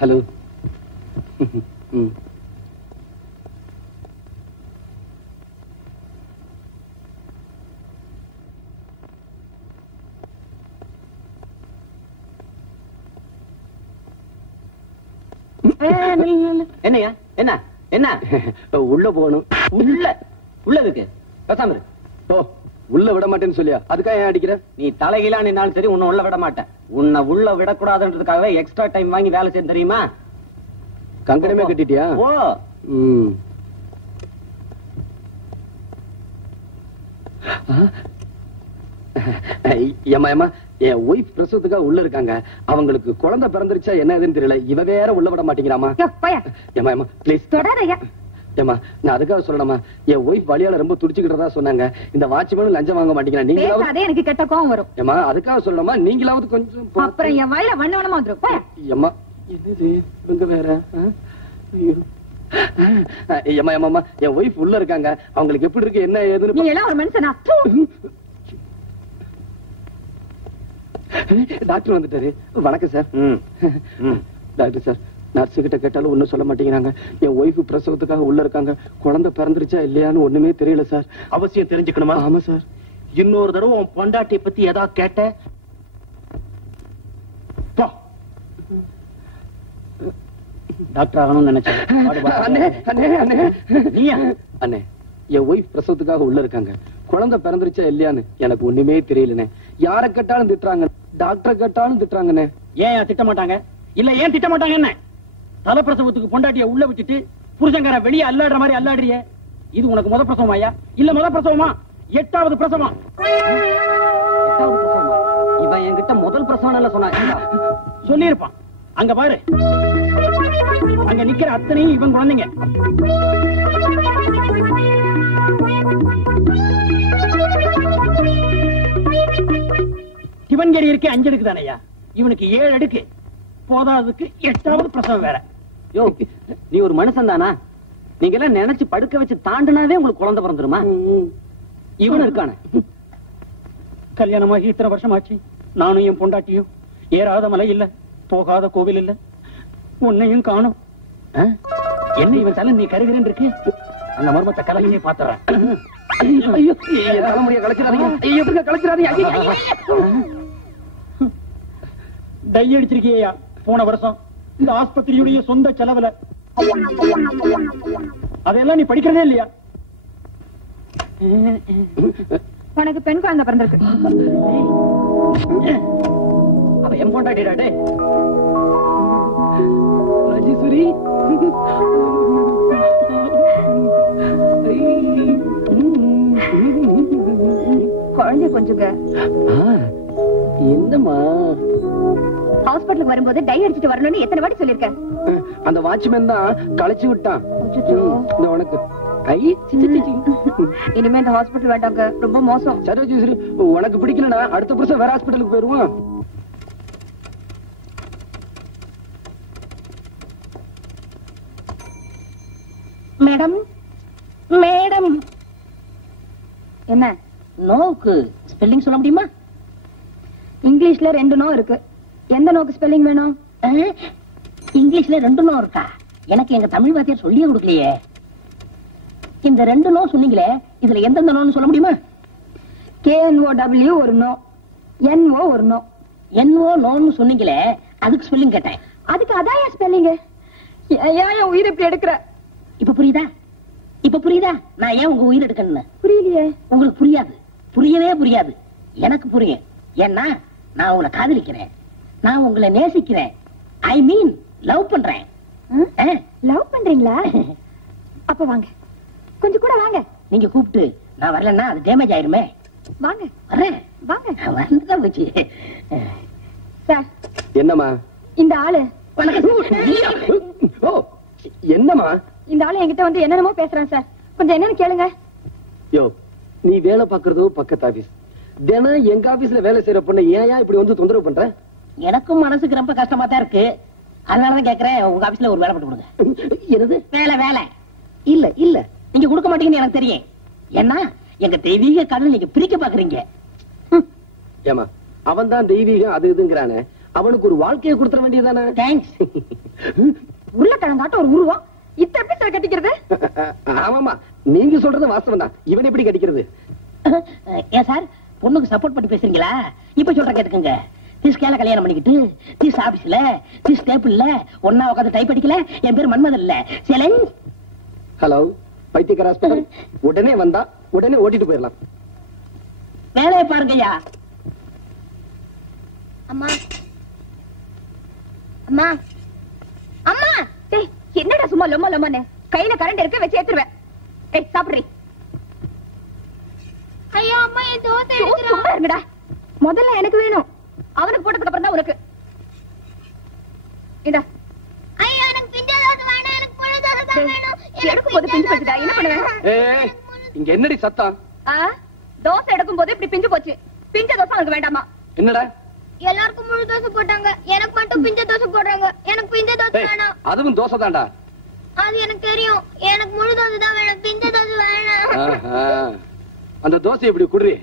Hello. என்னையா என்ன என்ன உள்ள போகணும். உள்ளதுக்கு பேசாம ஓ உள்ள விட மாட்டேன்னு சொல்லியா? அதுக்காக ஏன் அடிக்கிற? நீ தலைகீழா நின்னாலும் சரி உன்னை உள்ள விட மாட்டேன். உன்னை உள்ள விடக்கூடாதுன்றதுக்காகவே எக்ஸ்ட்ரா டைம் வாங்கி வேலை செய்ய தெரியுமா? கங்கணமே கட்டிட்டியா? ஓ ஏமா ஏமா என் ஒய்ஃப் பிரசவத்துக்காக உள்ள இருக்காங்க. அவங்களுக்கு குழந்தை பிறந்துருச்சா என்ன ஏதுன்னு தெரியல. இவ வேற உள்ள விட மாட்டேங்கிறாமா. ஏமா ஏமா ப்ளீஸ் தொடாதயா. ஏமா நான் அதுக்காக சொல்லணுமா, என் ஒய்ஃப் வழியால ரொம்ப துடிச்சுக்கிட்டதா சொன்னாங்க. இந்த வாட்ச்மேன் லஞ்சம் வாங்க மாட்டேங்கிறா. நீங்களாவது அதே எனக்கு கெட்ட கோவம் வரும். ஏமா அதுக்காக சொல்லணுமா, நீங்களாவது கொஞ்சம் அப்புறம் என் வாயில வண்ண வண்ணமா வந்துரும். ஏமா என்னது இவங்க வேற. ஏமா ஏமா என் ஒய்ஃப் உள்ள இருக்காங்க. அவங்களுக்கு எப்படி இருக்கு என்ன ஏதுன்னு. நீ எல்லாம் ஒரு மனுஷனா? டாக்டர் வந்துட்டாரு. வணக்கம் சார். டாக்டர் சார், நர்ஸு கிட்ட கேட்டாலும் ஒன்னும் சொல்ல மாட்டேங்கிறாங்க. என் ஒய்ஃபு பிரசவத்துக்காக உள்ள இருக்காங்க. குழந்தை பிறந்துருச்சா இல்லையான்னு ஒண்ணுமே தெரியல சார். அவசியம் தெரிஞ்சுக்கணுமா? ஆமா சார். இன்னொரு தடவை உன் பொண்டாட்டியை பத்தி ஏதாவது கேட்ட டாக்டர் ஆகணும்னு நினைச்சேன். அண்ணே என் ஒய்ஃப் பிரசவத்துக்காக உள்ள இருக்காங்க. குழந்தை பிறந்துருச்சா இல்லையான்னு எனக்கு ஒண்ணுமே தெரியலண்ணே. யார கேட்டாலும் திட்டுறாங்க, டாக்டர் கேட்டாலும் திட்டுறாங்கண்ணே. ஏன் திட்ட மாட்டாங்க? இல்ல ஏன் திட்ட மாட்டாங்க? என்ன தலைப்பிரசவத்துக்கு பொண்டாட்டிய உள்ள விட்டுட்டு புருஷங்கார வெளியே அல்லாடுற மாதிரி அல்லாடுறிய. இது உனக்கு முத பிரசவமாயா இல்ல முத பிரசவமா? 8வது பிரசவம். இவன் என்கிட்ட முதல் பிரசவம் சொன்னா சொல்லியிருப்பான். அங்க பாரு, அங்க நிக்கிற அத்தனையும் இவன் குழந்தைங்க. சிவன்கேரி இருக்கு 5 அடுக்கு தானையா, இவனுக்கு 7 அடுக்கு. போதாதுக்கு 8வது பிரசவம் வேற. யோ நீ ஒரு மனுஷன் தானா? நீங்க எல்லாம் நினைச்சு படுக்க வச்சு தாண்டினாவே உங்களுக்கு குழந்தை பிறந்துருமா? இவனு இருக்கானே. கல்யாணமாகி இத்தனை வருஷம் ஆச்சு. நானும் என் பொண்டாட்டியும் ஏறாத மலை இல்ல, போகாத கோவில் இல்ல, உன்னையும் காணும். என்ன இவன் தலை நீ கருகிறேன் இருக்கு. அந்த மர்மத்தை கலையிலே பாத்துறேன். தலைமுடிய கலைச்சிடாதீங்க. டை அடிச்சிருக்கியா போன வருஷம் இந்த ஆஸ்பத்திரியுடைய சொந்த செலவுல. அதெல்லாம் நீ படிக்கிறதே இல்லையா? உனக்கு பெண் குழந்தை பிறந்திருக்கு. அவ என் பொண்டாட்டிடாடே. ராஜேஸ்வரி குழந்தை கொஞ்சங்க. என்னம்மா ஹாஸ்பிட்டலுக்கு வரும்போது டை அடிச்சிட்டு வரணும்னு எத்தனை வாட்டி சொல்லிருக்கேன். அந்த வாட்ச்மேன் தான் களைச்சு விட்டான். உனக்கு இனிமே இந்த ஹாஸ்பிட்டல் வேண்டாங்க, ரொம்ப மோசம். சரி உனக்கு பிடிக்கலனா அடுத்த புருஷன் வேற ஹாஸ்பிட்டலுக்கு போயிருவான். மேடம் மேடம் என்ன நோக்கு ஸ்பெல்லிங் சொல்ல முடியுமா? இங்கிலீஷ்ல 2 நோ இருக்கு. எந்த நோக்கு ஸ்பெல்லிங் வேணும்? இங்கிலீஷ்ல 2 நோ இருக்கா? எனக்கு எங்க தமிழ் வாத்தியார் சொல்லியே கொடுக்கலையே. இந்த 2 நோ சொன்னீங்களே, இதுல எந்தெந்த நோன்னு சொல்ல முடியுமா? KNOW ஒரு நோ, NO ஒரு நோ. NO நோன்னு சொன்னீங்களே, அதுக்கு ஸ்பெல்லிங் கேட்டேன். அதுக்கு அதான் ஸ்பெல்லிங். ஏன் உயிர் இப்படி எடுக்கிற? இப்ப புரியுதா? இப்ப புரியுதா நான் ஏன் உங்க உயிர் எடுக்கணும்னு? புரியலையே. உங்களுக்கு புரியாது, புரியவே புரியாது. எனக்கு புரியும். ஏன்னா நான் உங்களை காதலிக்கிறேன், நான் உங்களை நேசிக்கிறேன். ஐ மீன் லவ் பண்றேன். லவ் பண்றீங்களா? அப்ப வாங்க, கொஞ்சம் கூட வாங்க. நீங்க கூப்பிட்டு நான் வரலன்னா அது டேமேஜ் ஆயிருமே. வாங்க வரேன். வாங்க. வந்துதான் போச்சு. சார் என்னம்மா இந்த ஆளு? ஓ என்னம்மா இந்த ஆளு என்கிட்ட வந்து என்னென்னமோ பேசுறான் சார். கொஞ்சம் என்னன்னு கேளுங்க. யோ, நீ வேலை பாக்குறதோ பக்கத்து ஆபீஸ். தினம் எங்க ஆபீஸ்ல வேலை செய்யற பொண்ணு ஏன் இப்படி வந்து தொந்தரவு பண்ற? எனக்கும் மனசுக்கு ரொம்ப கஷ்டமா தான் இருக்கு. அதனாலதான் கேக்குறேன், உங்க ஆபீஸ்ல ஒரு வேலை போட்டு கொடுங்க. என்னது வேலை? வேலை இல்ல இல்ல, நீங்க கொடுக்க மாட்டீங்கன்னு எனக்கு தெரியும். ஏன்னா எங்க தெய்வீக காதல் நீங்க பிரிக்க பாக்குறீங்க. ஏமா, அவன் தான் தெய்வீகம் அது இதுங்கிறானே, அவனுக்கு ஒரு வாழ்க்கையை கொடுத்துட வேண்டியதானே? தேங்க்ஸ். உருளைக்கிழங்காட்ட ஒரு உருவம் இத்த எப்படி சார் கட்டிக்கிறது? ஆமாமா, நீங்க சொல்றது வாஸ்தவம் தான். இவன் எப்படி கட்டிக்கிறது? ஏன் சார் பொண்ணுக்கு சப்போர்ட் பண்ணி பேசுறீங்களா? இப்ப சொல்ற கேட்டுக்குங்க. திஸ்கேல கல்யாணம் பண்ணிக்கிட்டு திஸ் ஆபீஸ்ல திஸ் டேபிள்ல ஒன்னா உட்காந்து டைப் அடிக்கல. என் பேர் மன்மதன் இல்ல, சேலஞ்ச். ஹலோ, பைத்தியக்கார ஹாஸ்பிடல். உடனே வந்தா உடனே ஓட்டிட்டு போயிடலாம். வேலையை பாருங்கய்யா. அம்மா அம்மா அம்மா, டேய் என்னடா சும்மா லொம்மா லொம்மானே? கையில கரண்ட் இருக்க வச்சு ஏத்துறேன். டேய் சாப்பிடுறீ. ஐயோ அம்மா, என் தோசை எடுத்துறா. முதல்ல எனக்கு வேணும், அவனுக்கு போட்டதுக்கு அப்புறம் தான் உனக்கு. இதா. ஐயோ எனக்கு பிஞ்ச தோசை வேணாம், எனக்கு புழு தோசை தான் வேணும். எனக்கு போது பிஞ்சு போச்சுடா, என்ன பண்ணுவேன்? ஏய், இங்க என்னடி சத்தம்? தோசை எடுக்கும் போது இப்படி பிஞ்சு போச்சு. பிஞ்ச தோசை உனக்கு வேண்டாமா? என்னடா? எல்லாருக்கும் முழு தோசை போட்டாங்க, எனக்கு மட்டும் பிஞ்ச தோசை போடுறாங்க. எனக்கு பிஞ்ச தோசை வேணாம். அதுவும் தோசை தான்டா. அது எனக்கு தெரியும், எனக்கு முழு தோசை தான் வேணும், பிஞ்ச தோசை வேணாம். அந்த தோசை இப்படி குடுறி.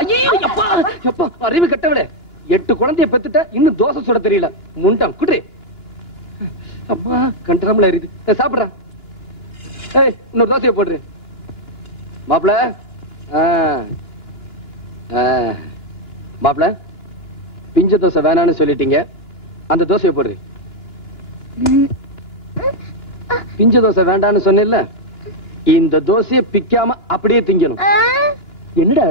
ஐயோ அப்பா அப்பா, அறிவு கட்டவிட. 8 குழந்தைய பெத்துட்ட, இன்னும் தோசை சுட தெரியல. முண்டாம் குடுறி. அப்பா கண்டரம்ல எரியுது. சாப்பிடுறா. ஏய், இன்னொரு தோசையை போடுறேன் மாப்பிள. மாப்பிள, பிஞ்ச தோசை வேணான்னு சொல்லிட்டீங்க, அந்த தோசையை போடுறி. பிஞ்ச தோசை வேண்டான்னு சொன்ன, இந்த தோசையை பிக்காம அப்படியே திங்கணும். என்னடா,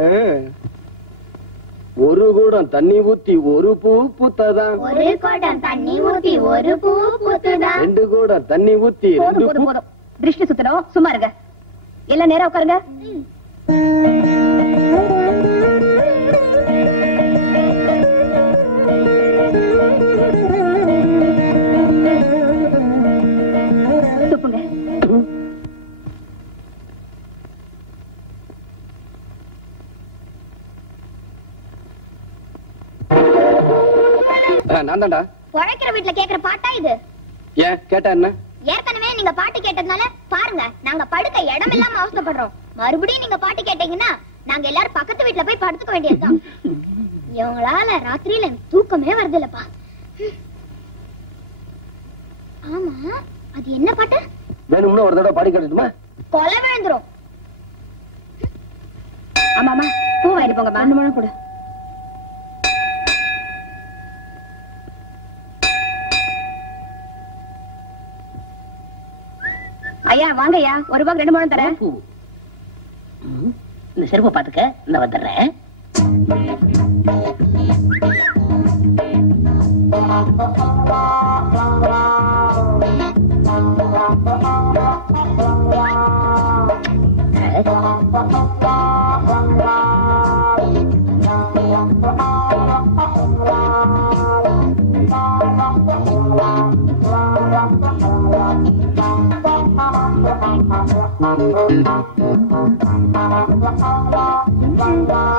ஒரு கூடம் தண்ணி ஊத்தி ஒரு பூ பூத்தாதான், ஒரு குடம் தண்ணி ஊத்தி ஒரு பூ பூத்துதான், 2 கூடம் தண்ணி ஊத்தி 2 பூ. போதும். திருஷ்டி சுத்தணும், சும்மா இருங்க. எல்லாம் நேரா உட்காருங்க. துப்புங்க. நான் தான்டா. உழைக்கிற வீட்டுல கேக்குற பாட்டா இது? ஏன் கேட்டா என்ன? ஏற்கனவே நீங்க பாட்டு கேட்டதுனால பாருங்க, நாங்க படுக்க இடம் இல்லாம அவஸ்தைப்படுறோம். மறுபடியும் நீங்க பாட்டு கேட்டீங்கன்னா நாங்க எல்லாரும் பக்கத்து வீட்டுல போய் படுத்துக்க வேண்டியதுதான். இவங்களால ராத்திரியில எனக்கு தூக்கமே வருது இல்லப்பா. ஆமா, அது என்ன பாட்டு? வேணும்னா ஒரு தடவை பாடி காட்டட்டுமா? கொலை விழுந்துரும். ஆமாமா, பூ வாங்கிட்டு போங்க. 2 முழம் கொடு. ஐயா வாங்கய்யா, ₹1 2 முழம் தரேன். இந்த செருப்பை பாத்துக்க, நான் வந்துடுறேன்.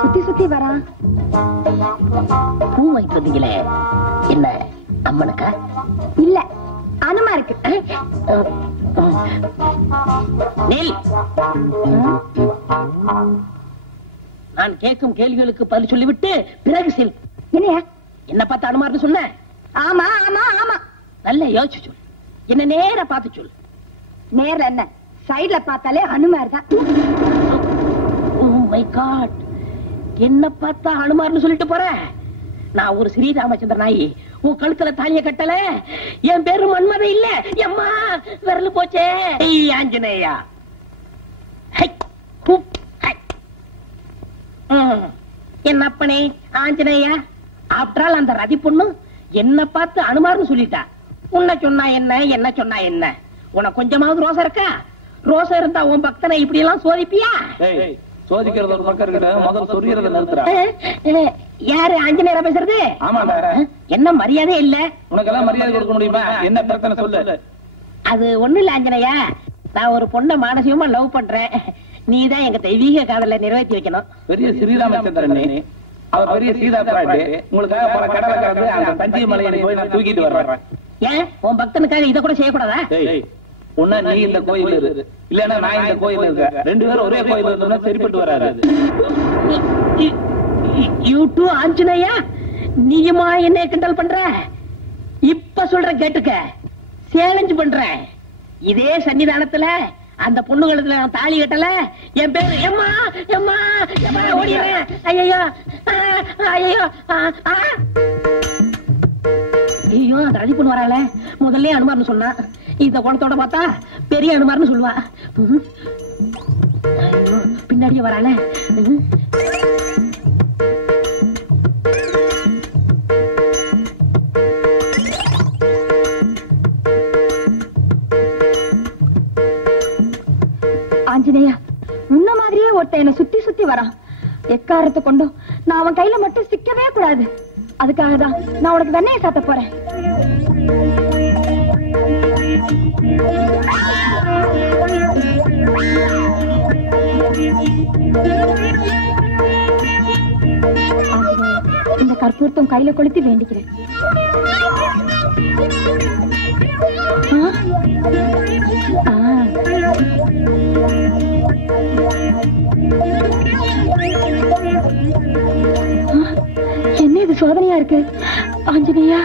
சுத்தி சுத்தி வரா. பூ வாங்கிட்டு வந்தீங்களே, என்ன அம்மனுக்கா? இல்ல, அனுமா இருக்கு. நான் கேட்கும் கேள்விகளுக்கு பதில் சொல்லிவிட்டு பிறகு செல். என்னையா என்ன பார்த்து அனுமார்னு சொன்ன? ஆமா ஆமா ஆமா. நல்ல யோசிச்சு சொல். என்ன நேரா பார்த்து சொல். நேர்ல என்ன, சைடுல பார்த்தாலே அனுமார் தான். ஓ மை காட், என்ன பார்த்தா அனுமார்னு சொல்லிட்டு போற? நான் ஒரு ஸ்ரீராமச்சந்திர நாயி, உன் கழுத்துல தாலிய கட்டல. என் பேரு மன்மதை இல்ல. எம்மா விரல் போச்சே. ஆஞ்சநேயா. என் அப்பனே ஆஞ்சநேயா. ஆப்டரால் அந்த ரதி பொண்ணு என்ன பார்த்து அனுமார்னு சொல்லிட்டா. உன்னை சொன்னா என்ன, என்ன சொன்னா என்ன? உனக்கு கொஞ்சமாவது ரோசம் இருக்கா? ரோசம் இருந்தா உன் பக்தனை இப்படி எல்லாம் சோதிப்பியா? சோதிக்கிறது ஒரு பக்கம் இருக்கட்ட, முதல்ல சொரியறத நிறுத்துறா. யாரு ஆஞ்சநேயரா பேசுறது? ஆமாடா. என்ன மரியாதை இல்ல? உனக்கு எல்லாம் மரியாதை கொடுக்க முடியுமா? என்ன பிரச்சனை சொல்லு. அது ஒண்ணு இல்ல ஆஞ்சநேயா, நான் ஒரு பொண்ணை மானசிகமா லவ் பண்றேன். நீதான் எங்க தெய்வீக காதலை நிறைவேற்றி வைக்கணும். பெரிய ஸ்ரீராமச்சந்திரன் அவர் பெரிய சீதா பிராட்டி உங்களுக்காக பல கடலை கலந்து அந்த தஞ்சை மலையை கோயில் தூக்கிட்டு வர்றேன். ஏன் உன் பக்தனுக்காக இதை கூட செய்யக்கூடாதா? ஒன்னா நீ இந்த கோயில் இரு, இல்லன்னா நான் இந்த கோயில் இருக்கேன். 2 பேரும் ஒரே கோயில் இருந்தோம்னா சரிப்பட்டு வராது. யூ டூ ஆஞ்சநேயா, நீயுமா என்ன கிண்டல் பண்ற? இப்ப சொல்ற கேட்டுக்க, சேலஞ்ச் பண்றேன். இதே சன்னிதானத்துல அந்த பொண்ணுகளுக்கு நான் தாலி கட்டல, என் பேரு எம்மா எம்மா எம்மா ஓடிடுறேன். ஐயோ ஐயோ ஐயோ, அந்த ரதி பொண்ணு வரால, முதல்ல அனுமார்னு சொன்னா, இந்த குணத்தோட பார்த்தா பெரிய அனுமார்னு சொல்லுவா. ஐயோ, பின்னாடியே வரால. ஆஞ்சநேயா, முன்ன மாதிரியே ஒருத்த என்ன சுத்தி சுத்தி வரான். எக்காரத்தை கொண்டும் நான் அவன் கையில மட்டும் சிக்கவே கூடாது. அதுக்காக தான் நான் உனக்கு வெண்ணையை சாத்த போறேன். இந்த கற்பூரத்தும் கையில கொளுத்தி வேண்டிக்கிறேன். என்ன இது சோதனையா இருக்கு? ஆஞ்சநேயா,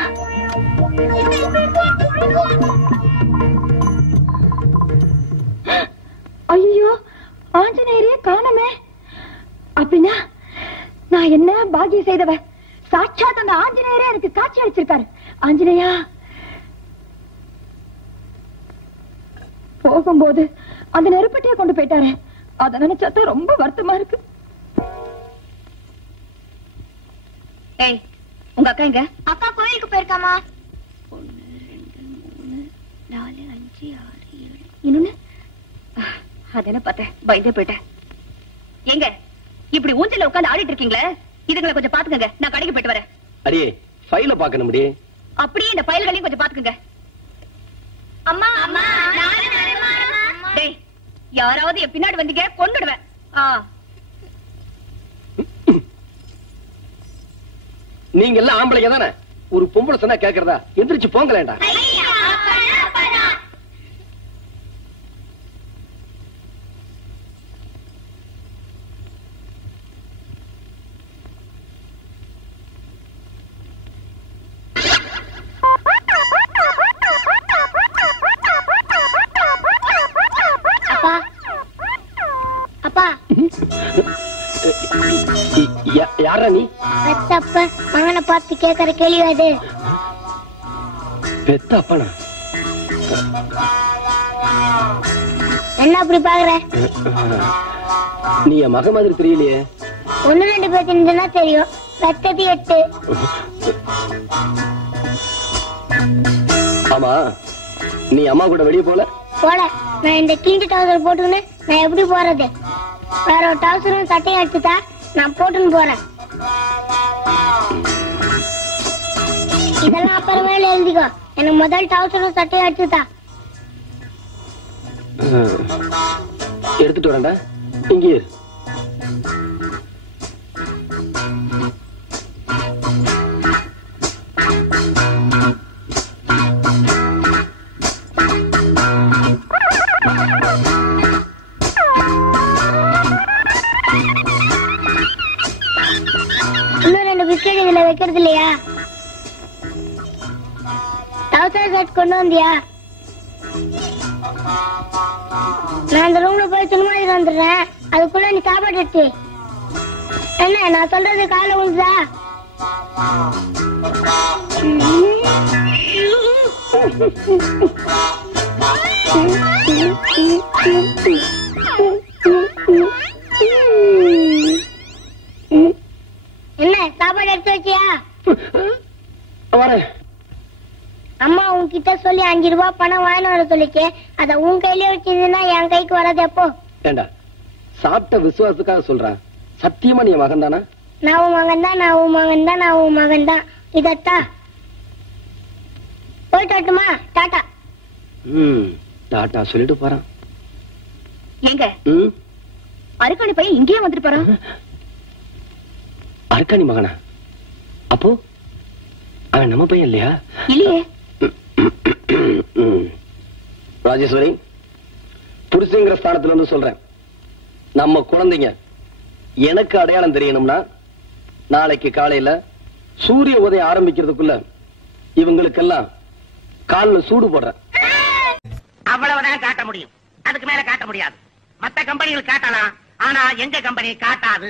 ஐயோ, ஆஞ்சநேயரே காணமே. அப்படின்னா நான் என்ன பாக்கியம் செய்தவ? சாட்சாத் அந்த ஆஞ்சநேயரே எனக்கு காட்சி அளிச்சிருக்காரு. ஆஞ்சநேயா, போகும்போது அந்த நெருப்பட்டியை கொண்டு போயிட்டாரு. அத நினைச்சாதான் ரொம்ப வருத்தமா இருக்கு. ஏய், உங்க அக்கா எங்க? அக்கா கோயிலுக்கு போயிருக்காமா. 1 2 3 4 5 6 7 இன்னொன்னு அதன பார்த்தேன், பயந்தே போயிட்டேன். எங்க இப்படி ஊஞ்சல்ல உட்கார்ந்து ஆடிட்டு இருக்கீங்களே, இதுங்களை கொஞ்சம் பாத்துக்கங்க. நான் கடைக்கு போயிட்டு வரேன். அடியே, ஃபைல பாக்கணும் முடியே. அப்படியே இந்த ஃபைல்களையும் கொஞ்சம் பாத்துக்கங்க. அம்மா அம்மா, டேய், யாராவது என் பின்னாடி வந்தீங்க கொன்னுடுவேன். நீங்க எல்லாம் ஆம்பளைங்க தானே? ஒரு பொம்பளை சொன்னா கேக்குறதா? எந்திரிச்சு போங்களேண்டா. அப்பா, யாரா நீ? பெத்தப்ப மகனை பார்த்து கேட்கற கேள்வி அது. பெத்தப்பனா? என்ன அப்படி பாக்குற? நீ என் மக மாதிரி தெரியலையே. 1 2 பேர் தெரிஞ்சா தெரியும், பெத்தது 8. ஆமா, நீ அம்மா கூட வெளியே போல? போல. நான் இந்த கிழிஞ்ச டவுசர் போட்டுன்னு நான் எப்படி போறது? வேற ஒரு டவுசரும் சட்டையும் எடுத்துட்டா நான் போட்டுன்னு போறேன். இதெல்லாம் அப்புறமே எழுதிக்கோ. எனக்கு முதல் டவுசரும் சட்டையும் எடுத்துட்டா. எடுத்துட்டு வரேன்டா, இங்கே இரு. இன்னும் 2 பிஸ்கெட் இதுல வைக்கிறது இல்லையா? டவுசர் செட் கொண்டு வந்தியா? நான் அந்த ரூம்ல போய் துணிமாரி வந்துடுறேன். அதுக்குள்ள நீ சாப்பாடு எடுத்து. என்ன நான் சொல்றது காலை உண்டுதா? என்ன சாப்பாடு எடுத்து வச்சியா? அம்மா உன்கிட்ட சொல்லி 5 ரூபாய் பணம் வாங்கிட்டு வர சொல்லிச்சு. அத உன் கையில வச்சிருந்தா என் கைக்கு வராது. எப்போ? ஏண்டா, சாப்பிட்ட விசுவாசத்துக்காக சொல்றேன். சத்தியமா நீ மகன் தானா? நான் உன் மகன் தான், நான் உன் மகன் தான், நான் உன் மகன் தான். இதத்தா போயிட்டு வரட்டுமா? டாட்டா. டாட்டா சொல்லிட்டு போறான். எங்க அருக்கணி பையன் இங்கேயே வந்துட்டு போறான். அருக்கணி மகனா? அப்போ அவன் நம்ம பையன் இல்லையா? இல்லையே. ராஜேஸ்வரி, புருஷங்கிற ஸ்தானத்துல இருந்து சொல்றேன், நம்ம குழந்தைங்க எனக்கு அடையாளம் தெரியணும்னா நாளைக்கு காலையில சூரிய உதயம் ஆரம்பிக்கிறதுக்குள்ள இவங்களுக்கெல்லாம் கால்ல சூடு போடுறேன். அவ்வளவுதான் காட்ட முடியும், அதுக்கு மேல காட்ட முடியாது. மத்த கம்பெனிகள் காட்டலாம், ஆனா எங்க கம்பெனி காட்டாது.